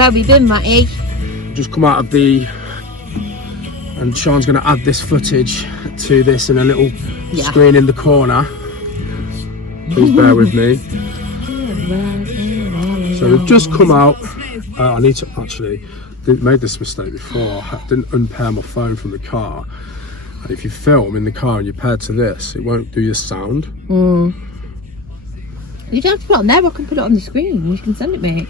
Where we been, Matty? Just come out of the... And Sean's going to add this footage to this in a little screen in the corner. Please bear with me. So we've just come out. I need to actually... made this mistake before. I didn't unpair my phone from the car. And if you film in the car and you pair to this, it won't do your sound. You don't have to put it on there. I can put it on the screen. You can send it me.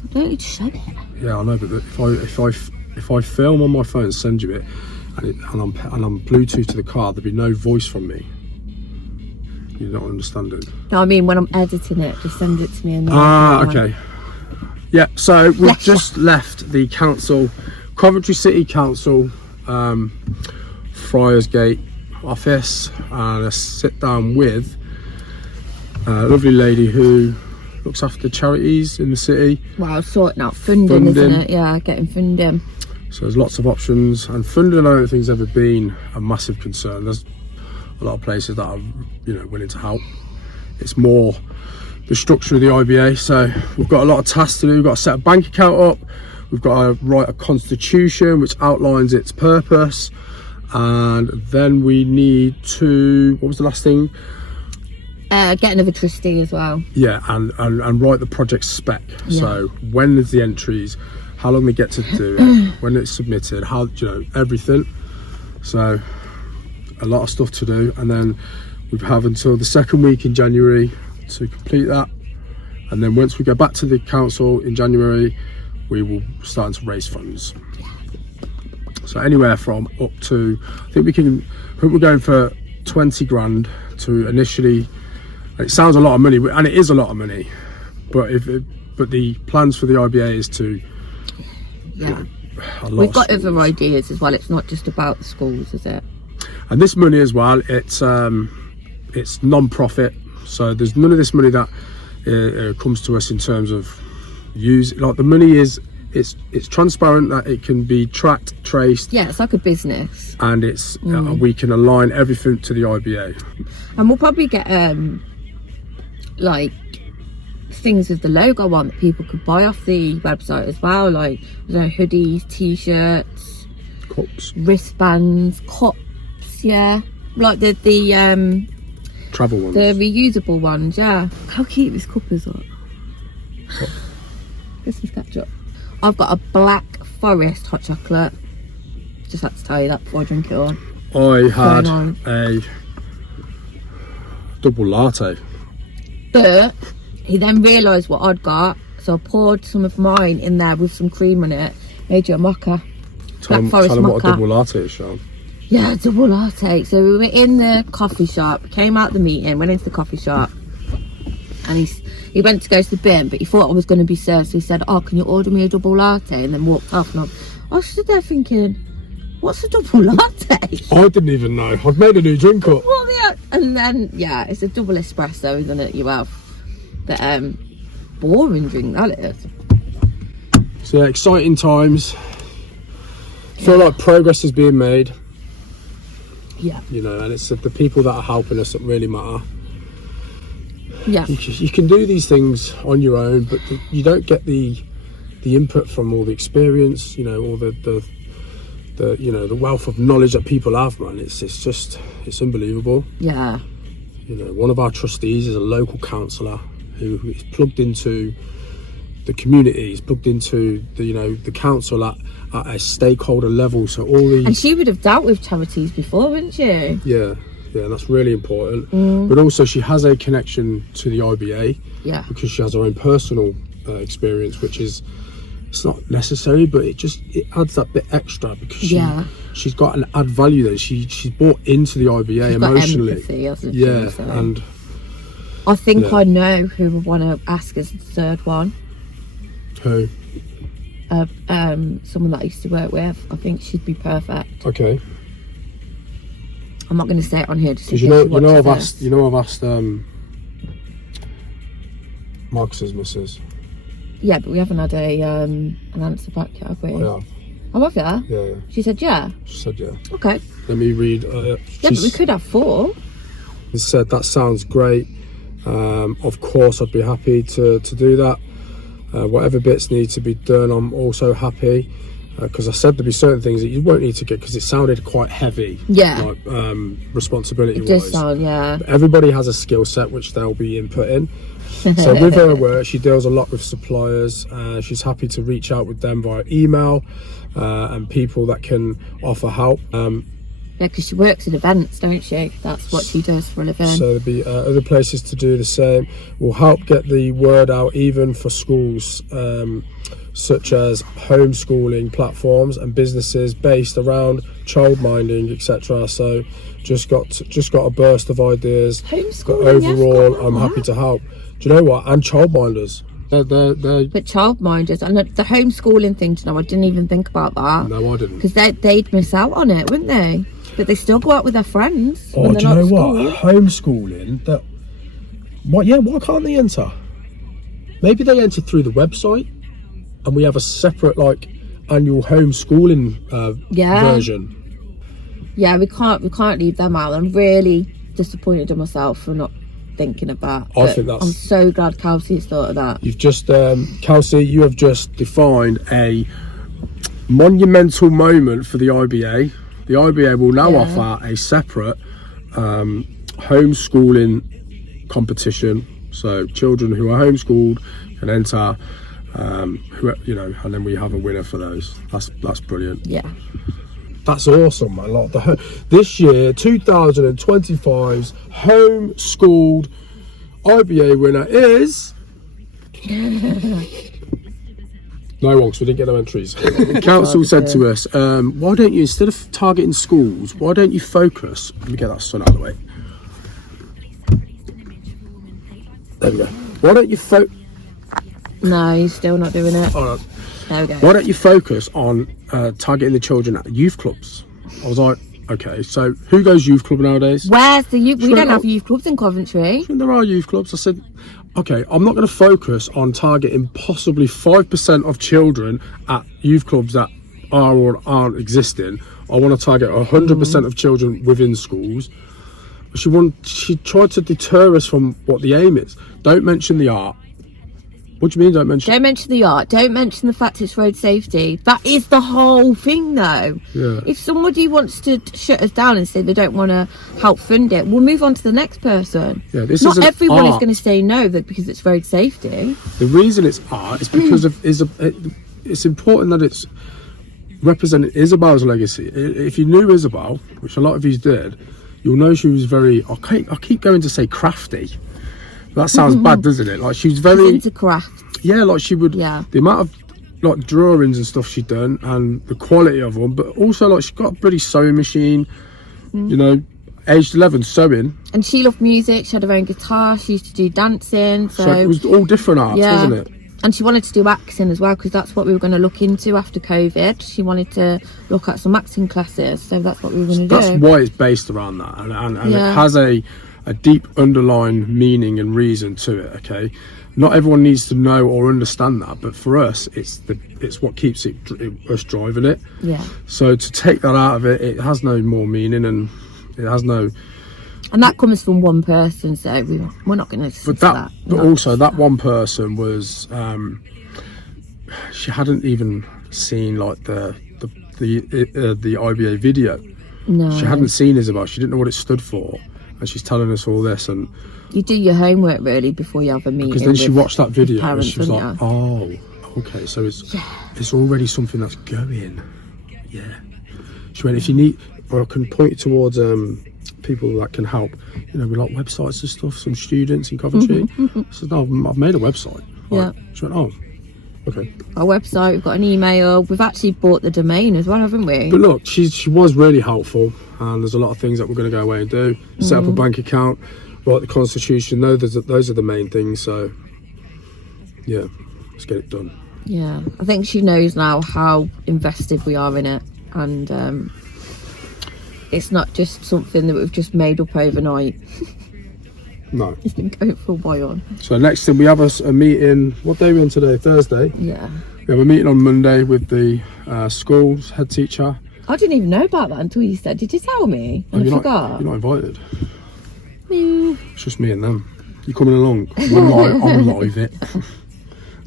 I don't need to show it. Yeah, I know, but if I film on my phone and send you it, and I'm Bluetooth to the car, there'd be no voice from me. You're not understanding. No, I mean when I'm editing it, just send it to me. And okay. Yeah, so we've just left the council, Coventry City Council, Friarsgate office, and a sit down with a lovely lady who looks after charities in the city. Wow, sorting out funding, isn't it? Yeah, getting funding. So there's lots of options, and funding I don't think has ever been a massive concern. There's a lot of places that are, willing to help. It's more the structure of the IBA. So we've got a lot of tasks to do. We've got to set a bank account up. We've got to write a constitution which outlines its purpose, and then we need to, what was the last thing? Get another trustee as well. Yeah, and write the project spec. Yeah. So when is the entries, how long they get to do it, when it's submitted, how, everything. So a lot of stuff to do, and then we have until the second week in January to complete that. And then once we go back to the council in January, we will start to raise funds. So anywhere from up to, I think we're going for 20 grand to initially. It sounds a lot of money, and it is a lot of money, but but the plans for the IBA is to, we've got other ideas as well. It's not just about the schools, is it? And this money as well, it's non-profit, so there's none of this money that comes to us in terms of use. Like the money is, it's transparent, that it can be tracked, traced. Yeah, it's like a business, and it's we can align everything to the IBA. And we'll probably get like things with the logo on that people could buy off the website as well, like hoodies, t-shirts, cups, wristbands, cups, like the travel ones, the reusable ones. How cute this cup is. Christmas ketchup. I've got a Black Forest hot chocolate. Just had to tell you that before I drink it all. I had a double latte, but he then realised what I'd got, so I poured some of mine in there with some cream in it. Made you a mocha. Tell him what a double latte is, Sean. Yeah, double latte. So we were in the coffee shop, came out the meeting, went into the coffee shop, and he went to go to the bin, but he thought I was going to be served, so he said, "Oh, can you order me a double latte?" and then walked off. And I was stood there thinking, what's a double latte? I didn't even know. I've made a new drink up. And then, it's a double espresso, isn't it, you have? But boring drink, that is. So exciting times. Feel like progress is being made. Yeah. And it's the people that are helping us that really matter. Yeah. You can do these things on your own, but you don't get the input from all the experience, all the wealth of knowledge that people have, man. It's unbelievable. Yeah. One of our trustees is a local councillor who is plugged into the community, is plugged into the council at a stakeholder level. So and she would have dealt with charities before, wouldn't she? Yeah, and that's really important. But also she has a connection to the IBA. Yeah. Because she has her own personal experience, which is, it's not necessary, but it adds that bit extra, because she's got an add value there. She's bought into the IBA emotionally. Got empathy, hasn't she? Yeah, so. and I think I know who would want to ask as the third one. Who? Someone that I used to work with. I think she'd be perfect. Okay. I'm not going to say it on here just because I've asked Marcus's missus. Yeah, but we haven't had an answer back yet, have we? I have. Oh, have you? Yeah. She said yeah? She said yeah. Okay. Let me read. Yeah, but we could have 4. He said, that sounds great. Of course, I'd be happy to do that. Whatever bits need to be done, I'm also happy, because I said there'd be certain things that you won't need to get, because it sounded quite heavy, like responsibility wise. It does sound, yeah. Everybody has a skill set which they'll be inputting. So with her work, she deals a lot with suppliers. She's happy to reach out with them via email, and people that can offer help. Yeah, because she works at events, don't she? That's what she does for a living. So there'll be other places to do the same. We'll help get the word out even for schools, such as homeschooling platforms and businesses based around childminding, etc. So just got a burst of ideas. Homeschooling, but overall, I'm happy to help. Do you know what? And childminders. But childminders and the homeschooling thing, do you know, I didn't even think about that. No, I didn't. Because they'd miss out on it, wouldn't they? But they still go out with their friends. Oh, do you know what? Homeschooling, why can't they enter? Maybe they enter through the website and we have a separate annual homeschooling version. Yeah, we can't leave them out. I'm really disappointed in myself for not thinking of that. I'm so glad Kelsey's thought of that. You've just Kelsey, you have just defined a monumental moment for the IBA. The IBA will now offer a separate homeschooling competition, so children who are homeschooled can enter, and then we have a winner for those. That's brilliant. Yeah, that's awesome, man. This year 2025's homeschooled IBA winner is no one, because we didn't get no entries. Council said to us, why don't you, instead of targeting schools, why don't you focus, let me get that sun out of the way, there we go, why don't you no, he's still not doing it. Oh, no. There we go. Why don't you focus on targeting the children at youth clubs? I was like, okay, so who goes youth club nowadays? Where's the youth? We don't have youth clubs in Coventry. There are youth clubs. I said, okay, I'm not going to focus on targeting possibly 5% of children at youth clubs that are or aren't existing. I want to target 100% of children within schools. She tried to deter us from what the aim is. Don't mention the art. What do you mean don't mention? Don't mention the art. Don't mention the fact it's road safety. That is the whole thing, though. Yeah. If somebody wants to shut us down and say they don't want to help fund it, we'll move on to the next person. Yeah, this Not everyone art. is going to say no because it's road safety. The reason it's art is because it's important that it's representing Isabelle's legacy. If you knew Isabelle, which a lot of you did, you'll know she was very, I keep going to say crafty. That sounds bad, doesn't it? Like she's very into craft. Yeah, like she would. Yeah. The amount of drawings and stuff she'd done, and the quality of them, but also she got a bloody sewing machine. You know, aged 11 sewing. And she loved music. She had her own guitar. She used to do dancing. So it was all different arts, wasn't it? And she wanted to do acting as well, because that's what we were going to look into after COVID. She wanted to look at some acting classes, so that's what we were going to do. That's why it's based around that, and it has a deep underlying meaning and reason to it. Okay, not everyone needs to know or understand that, but for us, it's what keeps us driving it. Yeah. So to take that out of it, it has no more meaning, and it has no. And that comes from one person, so we're not going to. But also that one person was, she hadn't even seen like the IBA video. No. She hadn't seen Isabelle. She didn't know what it stood for. And she's telling us all this, and you do your homework really before you have a meeting. Because then she watched that video parents, and she was like, "Oh, okay, so it's already something that's going." Yeah. She went, "If you need, or I can point you towards people that can help. You know, we like websites and stuff. Some students in Coventry." I said, "No, I've made a website." Yeah. She went, "Oh, okay." Our website. We've got an email. We've actually bought the domain as well, haven't we? But look, she was really helpful. And there's a lot of things that we're going to go away and do. Set up a bank account, write the constitution. Those are the main things. So, yeah, let's get it done. Yeah, I think she knows now how invested we are in it, and it's not just something that we've just made up overnight. No, it's been going for a while. So next thing, we have a meeting. What day are we on today? Thursday. Yeah. We have a meeting on Monday with the school's head teacher. I didn't even know about that until you said. Did you tell me? And I forgot. You're not invited. Me. It's just me and them. You coming along? I'm live it.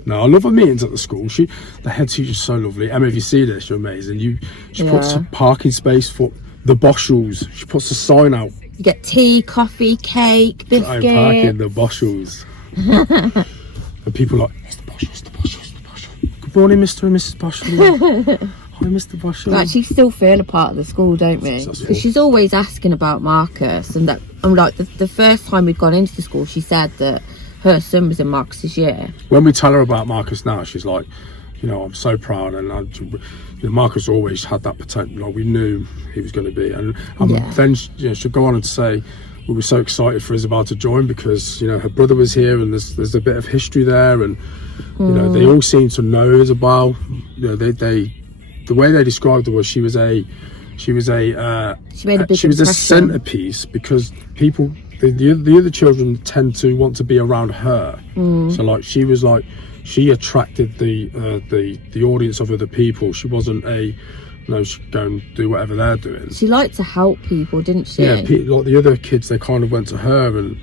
No, I love her meetings at the school. The head teacher's so lovely. Emma, if you see this, you're amazing. She puts a parking space for the Boschels. She puts a sign out. You get tea, coffee, cake, biscuit. I'm parking the Boschels. And people are like, it's the Boschels, the Boschels, the Boschels. Good morning, Mr. and Mrs. Boschel. Hi, Mr. Boschel. We actually still feel a part of the school, don't we? Because she's always asking about Marcus, and like the first time we'd gone into the school, she said that her son was in Marcus's year. When we tell her about Marcus now, she's like, I'm so proud, and Marcus always had that potential. Like, we knew he was going to be, and then she'll go on and say, we were so excited for Isabelle to join because her brother was here, and there's a bit of history there, and they all seem to know Isabelle. The way they described her was she was a centerpiece, because people, the other children tend to want to be around her. So like she attracted the audience of other people. She wasn't she'd go and do whatever they're doing. She liked to help people, didn't she? Yeah, like the other kids, they kind of went to her, and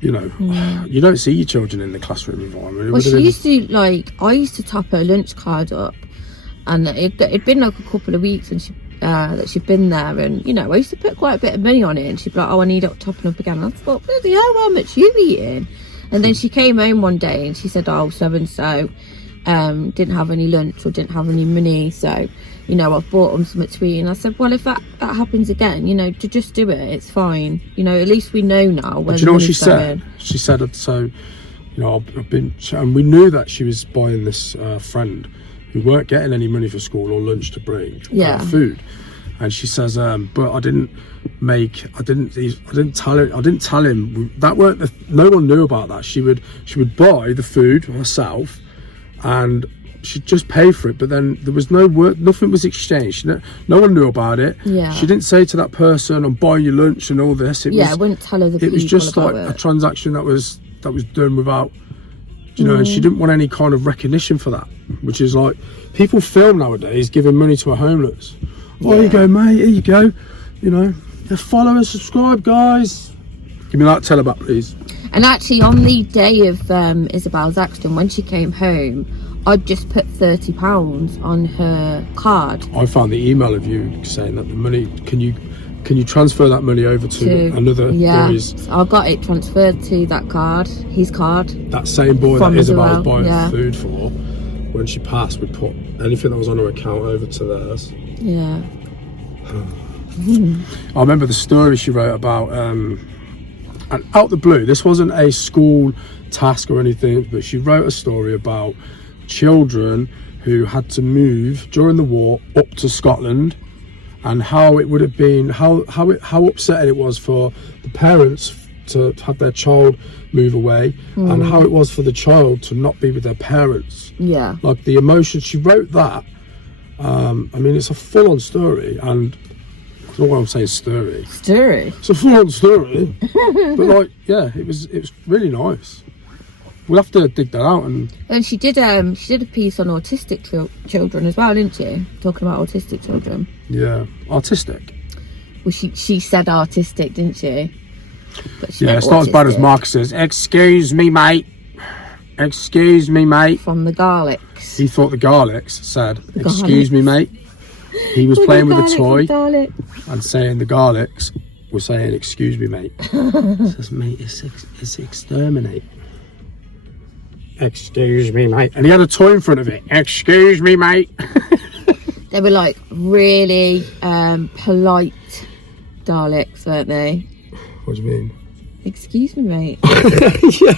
you don't see your children in the classroom environment. Well, I used to top her lunch card up, and it'd been like a couple of weeks and that she'd been there, and I used to put quite a bit of money on it, and she'd be like, oh, I need it topping up again. And I thought, bloody hell, how much you eating? And then she came home one day and she said, oh, so and so didn't have any lunch or didn't have any money, so I've bought them something to eat. And I said, well, if that happens again, to just do it, it's fine. At least we know now. But you know what she said? She said, so I've been, and we knew that she was buying this friend who weren't getting any money for school or lunch to bring food, and she says, but I didn't tell him that weren't no one knew about that. She would buy the food herself, and she'd just pay for it, but then there was no word, nothing was exchanged. No one knew about it. She didn't say to that person, I'm buying you lunch and all this. I wouldn't tell her it was just like a transaction that was done without, and she didn't want any kind of recognition for that, which is like, people film nowadays giving money to a homeless. Oh, here you go, mate, here you go, just follow and subscribe, guys. Give me that teleback, please. And actually, on the day of Isabelle's accident, when she came home, I'd just put £30 on her card. I found the email of you saying that the money, can you transfer that money over to another? I got it transferred to that card, his card. That same boy that Isabelle was buying food for, when she passed, we put anything that was on her account over to theirs. I remember the story she wrote about, and out the blue, this wasn't a school task or anything, but she wrote a story about children who had to move during the war up to Scotland, and how it would have been, how upsetting it was for the parents to have their child move away, and how it was for the child to not be with their parents. Like the emotion, she wrote that. I mean, it's a full-on story, and I don't know what I'm saying, story. It's a full-on story. But like, it was really nice. We'll have to dig that out. And she did a piece on autistic children as well, didn't she? Talking about autistic children. Yeah, autistic. Well, she said artistic, didn't she? But it's not as bad as Marcus says. Excuse me, mate. Excuse me, mate. From the Garlics. He thought the Garlics said, excuse me, mate. He was playing with a toy and saying the Garlics were saying, excuse me, mate. He says, mate, it's exterminate. Excuse me, mate. And he had a toy in front of it. Excuse me, mate. They were like really polite Daleks, weren't they? What do you mean? Excuse me, mate. Yeah.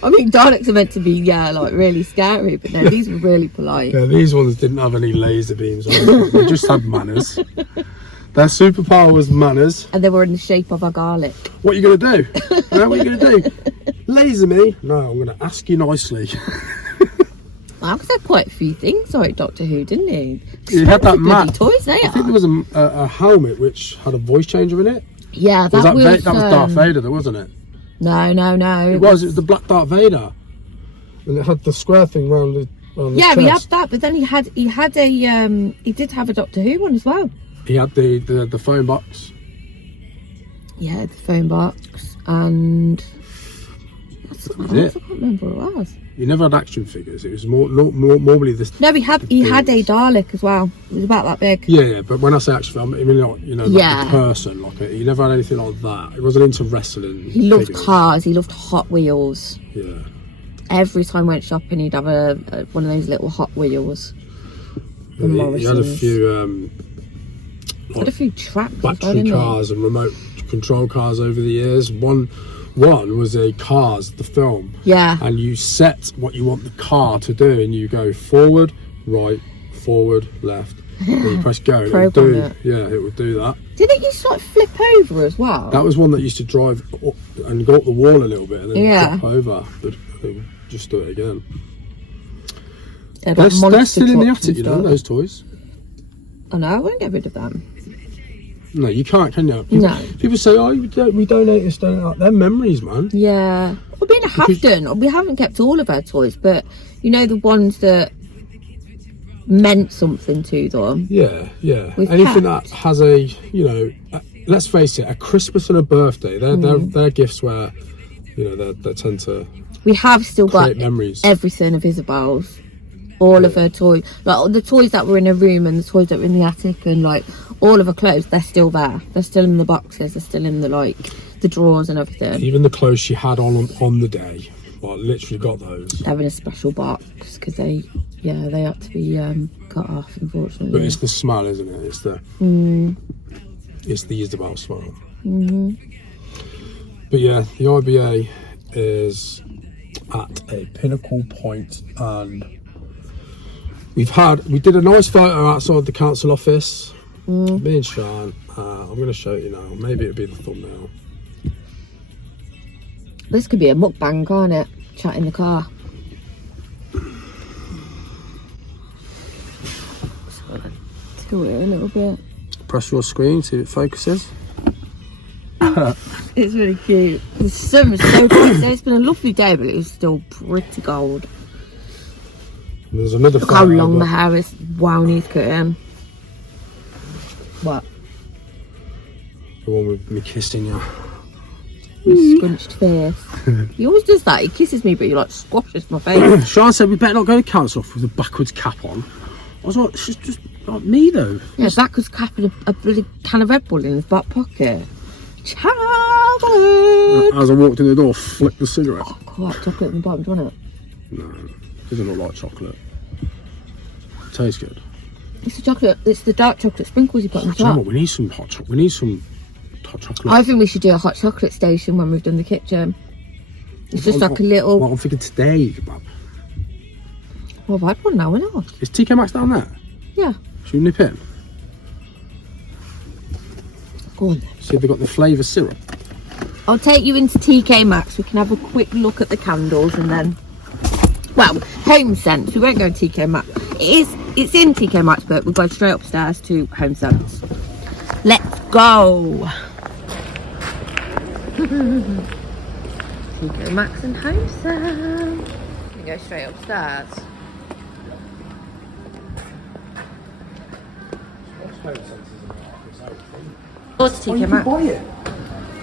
I mean, Daleks are meant to be, like really scary, but no, these were really polite. Yeah, these ones didn't have any laser beams on them. They just had manners. Their superpower was manners. And they were in the shape of a garlic. What are you going to do? What are you going to do? Laser me? No, I'm going to ask you nicely. Marcus had quite a few things like Doctor Who, didn't he? He had that map. Toys, they I think there was a helmet which had a voice changer in it. Yeah, that was Darth Vader, though, wasn't it? No. It was the Black Darth Vader, and it had the square thing round the yeah, chest. he had that, but then he did have a Doctor Who one as well. He had the phone box. Yeah, the phone box, and To be honest, I can't remember what it was. You never had action figures. It was normally this. No, he had a Dalek as well. It was about that big. Yeah, but when I say action figure, I mean like, you know, like the person. Like he never had anything like that. He wasn't into wrestling. He loved cars. He loved Hot Wheels. Yeah. Every time we went shopping, he'd have one of those little Hot Wheels. He had a few. Had a few tracks. Battery cars and remote control cars over the years. One was a Cars, the film. Yeah. And you set what you want the car to do, and you go forward, right, forward, left. And you press go. It would do that. Did it used to like flip over as well? That was one that used to drive up and go up the wall a little bit and then flip over, but it would just do it again. They're still in the attic, you know, those toys. Oh no, I won't get rid of them. No, you can't, can you? People say, oh, we donate this, donate that. They're memories, man. Yeah. I mean, I have done. We haven't kept all of our toys, but you know, the ones that meant something to them. Yeah. Anything that has a, you know, let's face it, a Christmas and a birthday, they're gifts where, you know, they tend to. We have still got memories. Everything of Isabelle's. All of her toys, like the toys that were in her room and the toys that were in the attic, and like all of her clothes, they're still there. They're still in the boxes. They're still in the drawers and everything. Even the clothes she had on the day, like literally got those. They're in a special box because they had to be cut off, unfortunately. But it's the smell, isn't it? It's the it's the Isabelle smell. But yeah, the IBA is at a pinnacle point, and we did a nice photo outside the council office. Me and Sean. I'm going to show it you now. Maybe it'll be the thumbnail. This could be a mukbang, can't it? Chat in the car. Still here a little bit. Press your screen, see if it focuses. It's really cute. The sun was so bright. It's been a lovely day, but it was still pretty cold. There's another. Look how long my hair is. Wow, needs cutting. What? The one with me kissing you. With scrunched face. He always does that. He kisses me, but he like squashes my face. Sean said we better not go to council with a backwards cap on. I was like, it's just not me though. Yeah, backwards cap and a bloody can of Red Bull in his back pocket. Childhood. As I walked in the door, flicked the cigarette. Oh, quite chocolate in the bottom, do you want it? No, it doesn't look like chocolate. It tastes good. It's the chocolate. It's the dark chocolate sprinkles you put on the top. Do you know what? We need some hot chocolate. We need some hot chocolate. I think we should do a hot chocolate station when we've done the kitchen. It's just like a little. Well, I'm thinking today, kebab. Well, I've had one now, we're not. Is TK Maxx down there? Yeah. Should we nip in? Go on then. See if they've got the flavour syrup. I'll take you into TK Maxx. We can have a quick look at the candles and then. Well, HomeSense. We won't go to TK Maxx. It's in TK Maxx, but we'll go straight upstairs to HomeSense. Let's go. TK Maxx and HomeSense. We go straight upstairs. What's TK Maxx? Buy it.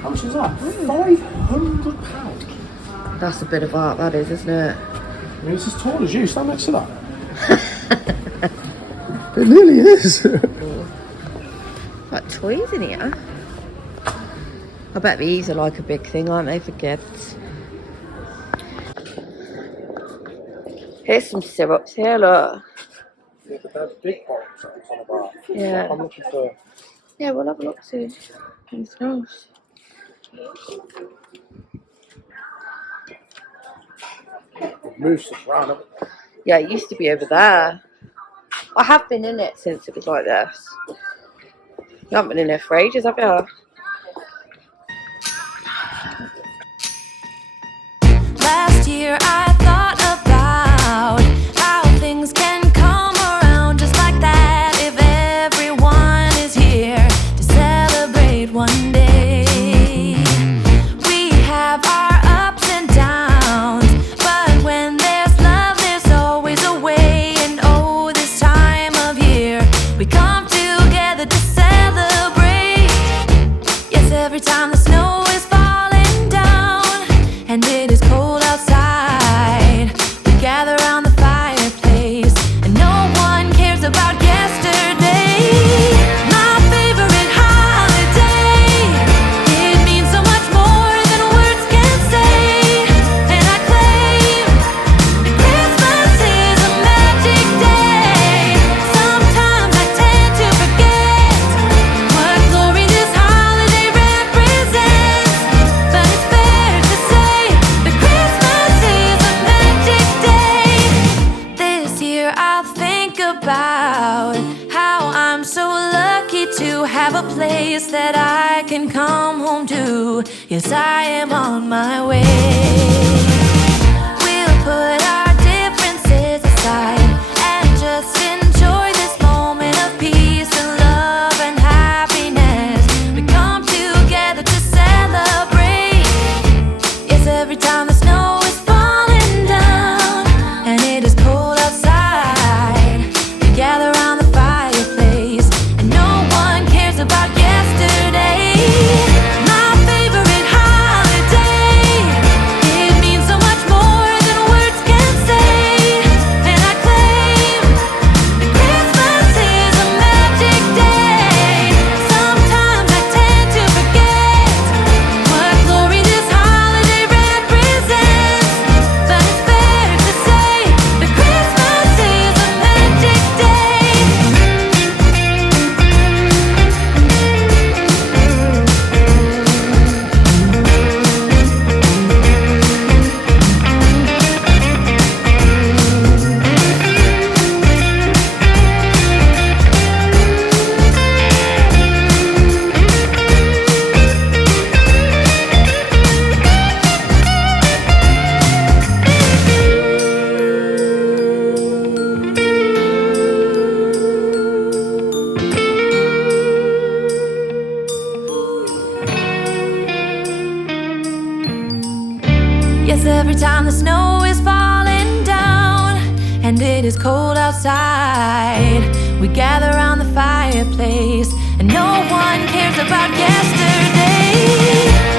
How much is that? £500. That's a bit of art, that is, isn't it? I mean, it's as tall as you. Stand next to that. It really is. Got toys in here. I bet these are like a big thing, aren't they, for gifts? Here's some syrups here, look. Yeah, but they're big bottles that it's on about. Yeah. I'm looking for. Yeah, we'll have a look soon. Anything else? Move stuff around, haven't we? Yeah, it used to be over there. I have been in it since it was like this. You haven't been in there for ages, have you? Last year I thought about how things can come around just like that if everyone is here to celebrate one day. We have our ups and downs, but when there's love there's always a way. And oh, this time of year we come together to celebrate. about how I'm so lucky to have a place that I can come home to. Yes, I am on my way. We'll put our differences aside and just enjoy this moment of peace and love and happiness. We come together to celebrate. Yes, every time the snow is falling down and it is cold outside, we gather around the fireplace and no one cares about yesterday. My favorite holiday, it means so much more than words can say. And I claim that Christmas is a magic day. Sometimes I tend to forget what glory this holiday represents, but it's fair to say that Christmas is a magic day. Yes, every time the snow is falling down and it is cold outside, we gather around the fireplace and no one cares about yesterday.